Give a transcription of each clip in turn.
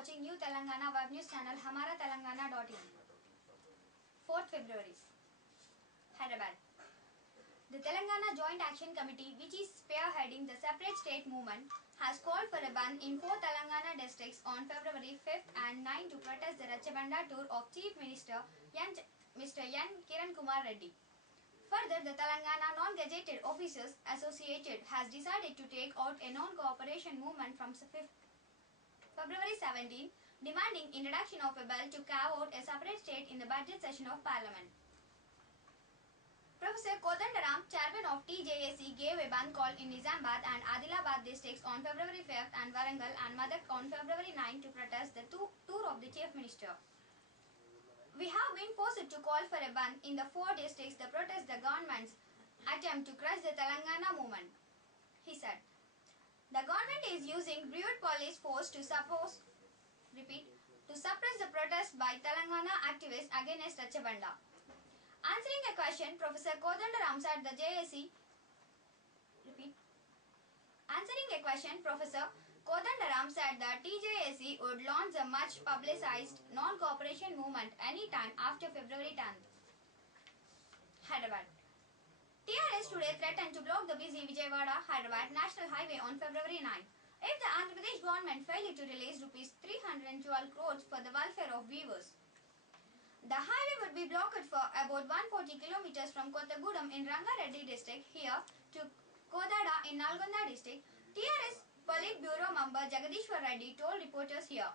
watching New Telangana web news channel HamaraTelangana.in. 4th February, Hyderabad. The Telangana Joint Action Committee, which is spearheading the separate state movement, has called for a ban in 4 Telangana districts on February 5th and 9th to protest the Rachabanda tour of Chief Minister Mr. N. Kiran Kumar Reddy. Further, the Telangana Non-Gazetted Officers Associated has decided to take out a non-cooperation movement from February 17, demanding introduction of a bill to carve out a separate state in the budget session of Parliament. Professor Kodandaram, chairman of TJAC, gave a ban call in Nizamabad and Adilabad districts on February 5th and Warangal and Medak on February 9th to protest the tour of the Chief Minister. We have been forced to call for a ban in the 4 districts to protest the government's attempt to crush the Telangana movement, he said. The government is using brute police force to suppress the protest by Telangana activists against Rachabanda. Answering a question, Professor Kodandaram said the JAC TJAC would launch a much publicized non-cooperation movement anytime after February 10th. Hyderabad. TRS today threatened to block the busy Vijayawada-Hyderabad National Highway on February 9th if the Andhra Pradesh government failed to release Rs 312 crores for the welfare of weavers. The highway would be blocked for about 140 kilometers from Kottagudem in Rangareddy district here to Kodada in Nalgonda district, TRS Politburo member Jagadishwar Reddy told reporters here.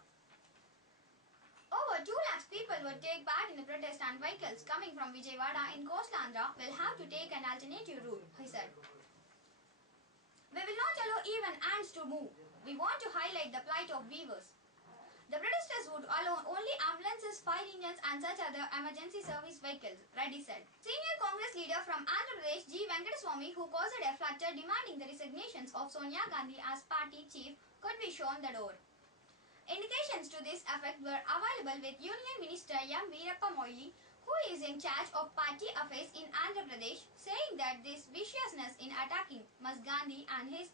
Over 2 lakhs people would take part in the protest and vehicles coming from Vijayawada in coastal Andhra will have to take an alternative route, he said. We will not allow even ants to move. We want to highlight the plight of weavers. The protesters would allow only ambulances, fire engines and such other emergency service vehicles, Reddy said. Senior Congress leader from Andhra Pradesh, G. Venkataswamy, who caused a flutter demanding the resignations of Sonia Gandhi as party chief, could be shown the door. Indications to this effect were available with Union Minister M. Veerappa Moily, who is in charge of party affairs in Andhra Pradesh, saying that this viciousness in attacking Ms. Gandhi and his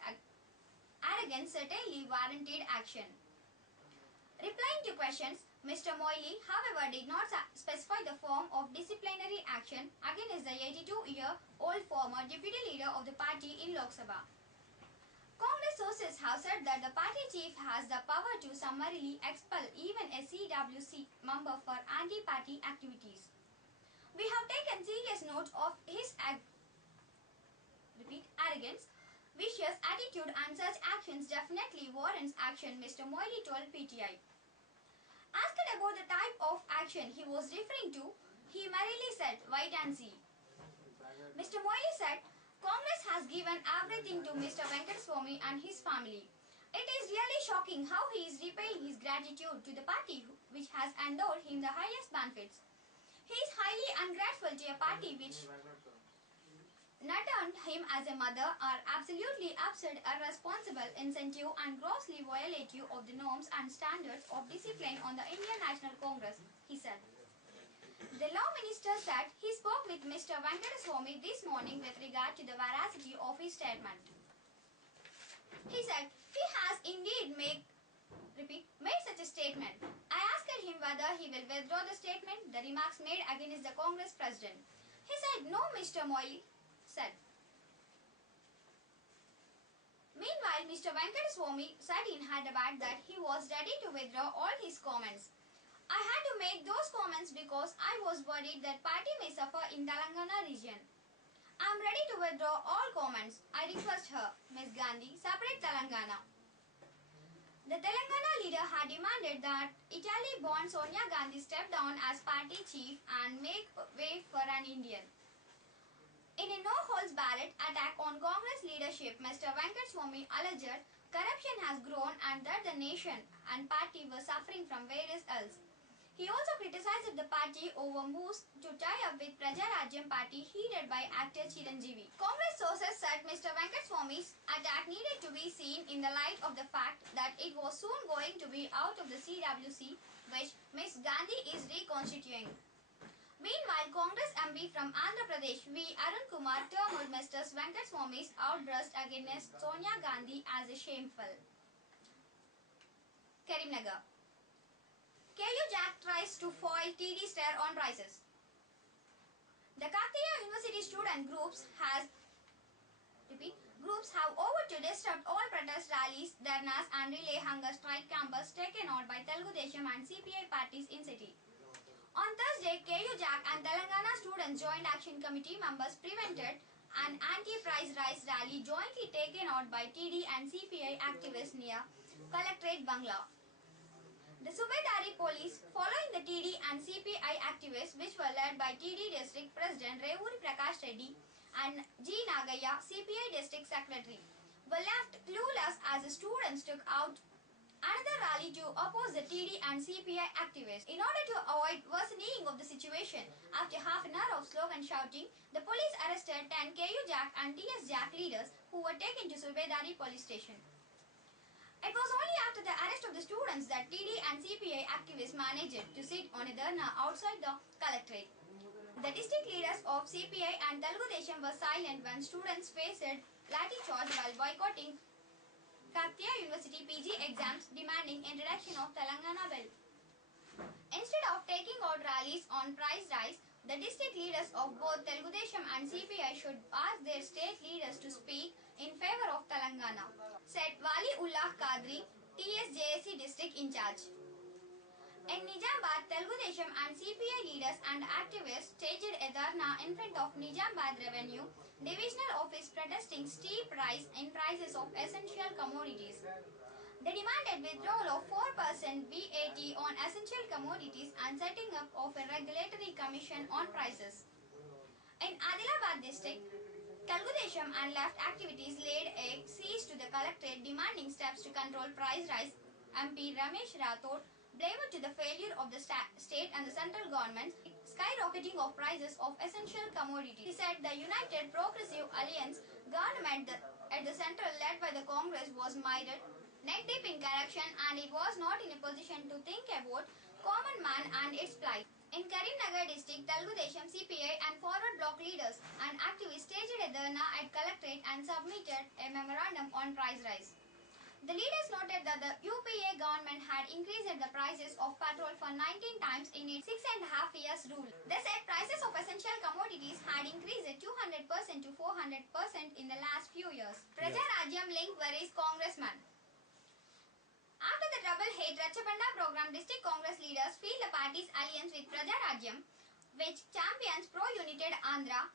arrogance certainly warranted action. Replying to questions, Mr. Moily, however, did not specify the form of disciplinary action against the 82-year-old former deputy leader of the party in Lok Sabha. Congress sources have said that the party chief has the power to summarily expel even a CWC member for anti-party activities. We have taken serious note of his arrogance, vicious attitude and such actions definitely warrants action, Mr. Moily told PTI. Asked about the type of action he was referring to, he merely said, wait and see. Mr. Moily said, Congress has given everything to Mr. Venkataswamy and his family. It is really shocking how he is repaying his gratitude to the party which has endowed him the highest benefits. He is highly ungrateful to a party which nurtured him as a mother, are absolutely absurd, irresponsible, insensitive and grossly violative of the norms and standards of discipline on the Indian National Congress, he said. The Law Minister said he spoke with Mr. Venkataswamy this morning with regard to the veracity of his statement. He said he has indeed made such a statement. I asked him whether he will withdraw the statement, the remarks made against the Congress President. He said no, Mr. Moily said. Meanwhile, Mr. Venkataswamy said in Hyderabad that he was ready to withdraw all his comments. I had to make those comments because I was worried that party may suffer in Telangana region. I am ready to withdraw all comments. I request her, Ms. Gandhi, separate Telangana. The Telangana leader had demanded that Italy-born Sonia Gandhi step down as party chief and make way for an Indian. In a no-holds-barred attack on Congress leadership, Mr. Venkataswamy alleged corruption has grown and that the nation and party were suffering from various ills. He also criticized the party over moves to tie up with Praja Rajyam party headed by actor Chiranjeevi. Congress sources said Mr. Venkataswamy's attack needed to be seen in the light of the fact that it was soon going to be out of the CWC, which Ms. Gandhi is reconstituting. Meanwhile, Congress MP from Andhra Pradesh V. Arun Kumar termed Mr. Venkataswamy's outburst against Sonia Gandhi as a shameful. Karimnagar. KU Jack tries to foil TD stare on prices. The Kakatiya University student groups have over to disrupt all protest rallies, dharnas and relay hunger strike campus taken out by Telugu Desam and CPI parties in city. On Thursday, KU Jack and Telangana Students Joint Action Committee members prevented an anti-price rise rally jointly taken out by TD and CPI activists near Collectorate Bangla. The Subedari police, following the TD and CPI activists which were led by TD District President Revuri Prakash Reddy and G. Nagaya, CPI District Secretary, were left clueless as the students took out another rally to oppose the TD and CPI activists. In order to avoid worsening of the situation, after half an hour of slogan shouting, the police arrested 10 KU Jack and TS Jack leaders who were taken to Subedari police station. It was only after the arrest of the students that TD and CPI activists managed to sit on a dharna outside the collectorate. The district leaders of CPI and Telugu Desam were silent when students faced lathi charge while boycotting Kakatiya University PG exams, demanding introduction of Telangana Bill. Instead of taking out rallies on price rise, the district leaders of both Telugu Desam and CPI should ask their state leaders to speak in favor of Telangana, said Wali Ullah Qadri, TSJAC district in charge. In Nizamabad, Telugu Desam and CPI leaders and activists staged a dharna in front of Nizamabad Revenue Divisional Office protesting steep rise in prices of essential commodities. They demanded withdrawal of 4% VAT on essential commodities and setting up of a regulatory commission on prices. In Adilabad district, Telugu Desam and left activities laid a siege to the collectorate demanding steps to control price rise. MP Ramesh Rathod blamed to the failure of the state and the central government skyrocketing of prices of essential commodities. He said the United Progressive Alliance government at the central led by the Congress was mired neck deep in corruption and it was not in a position to think about common man and its plight. In Karimnagar district, Telugu Desam, CPI and forward bloc leaders and activists staged a dharna at collectorate and submitted a memorandum on price rise. The leaders noted that the UPA government had increased the prices of petrol for 19 times in its 6.5 years rule. They said prices of essential commodities had increased 200% to 400% in the last few years. Praja Rajyam link worries congressman. After the Trouble Hate Ratchabanda program, district Congress leaders feel the party's alliance with Praja Rajyam, which champions pro-united Andhra,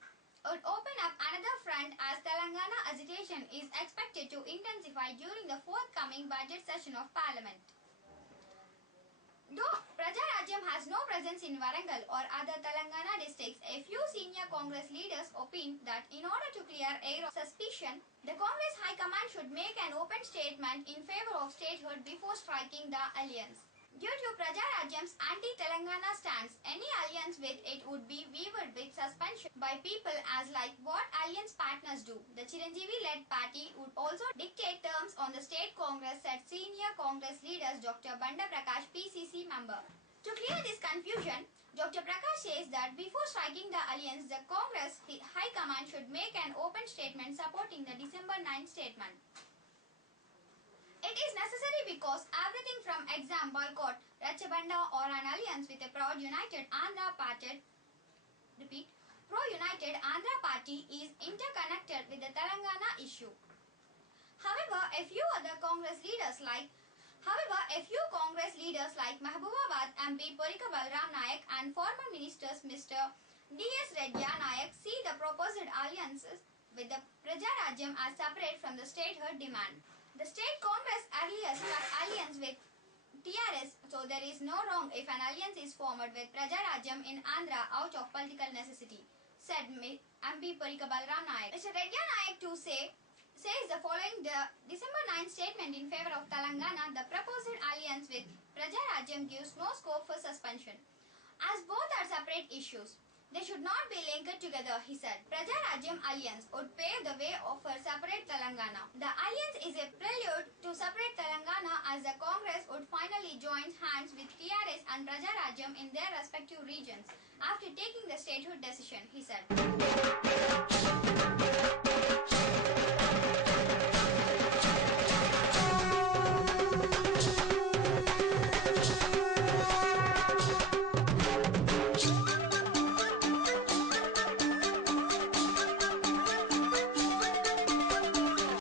would open up another front as Telangana agitation is expected to intensify during the forthcoming budget session of Parliament. Though Praja Rajyam has no presence in Warangal or other Telangana districts, a few senior Congress leaders opined that in order to clear air of suspicion, the Congress High Command should make an open statement in favor of statehood before striking the alliance. Due to Praja Rajyam's anti-Telangana stance, any alliance with it would be viewed with suspension by people as like what alliance partners do. The Chiranjeevi-led party would also dictate terms on the state Congress, said senior Congress leaders Dr. Banda Prakash, PCC member. To clear this confusion, Dr. Prakash says that before striking the alliance, the Congress High Command should make an open statement supporting the December 9 statement. It is necessary because everything from exam boycott, Ratchabanda or an alliance with a pro-united Andhra party is interconnected with the Telangana issue. However, a few Congress leaders like Mahbubabad MP Porika Balram Nayak and former ministers Mr. D.S. Reddy Nayak see the proposed alliances with the Praja Rajyam as separate from the statehood demand. The state Congress earlier struck alliance with TRS, so there is no wrong if an alliance is formed with Praja Rajyam in Andhra out of political necessity, said MP Porika Balram Nayak. Mr. Reddy Nayak too says the following: the December 9 statement in favor of Telangana, the proposed alliance with Praja Rajyam gives no scope for suspension, as both are separate issues. They should not be linked together, he said. Praja Rajyam alliance would pave the way for separate Telangana. The alliance is a prelude to separate Telangana as the Congress would finally join hands with TRS and Praja Rajyam in their respective regions after taking the statehood decision, he said.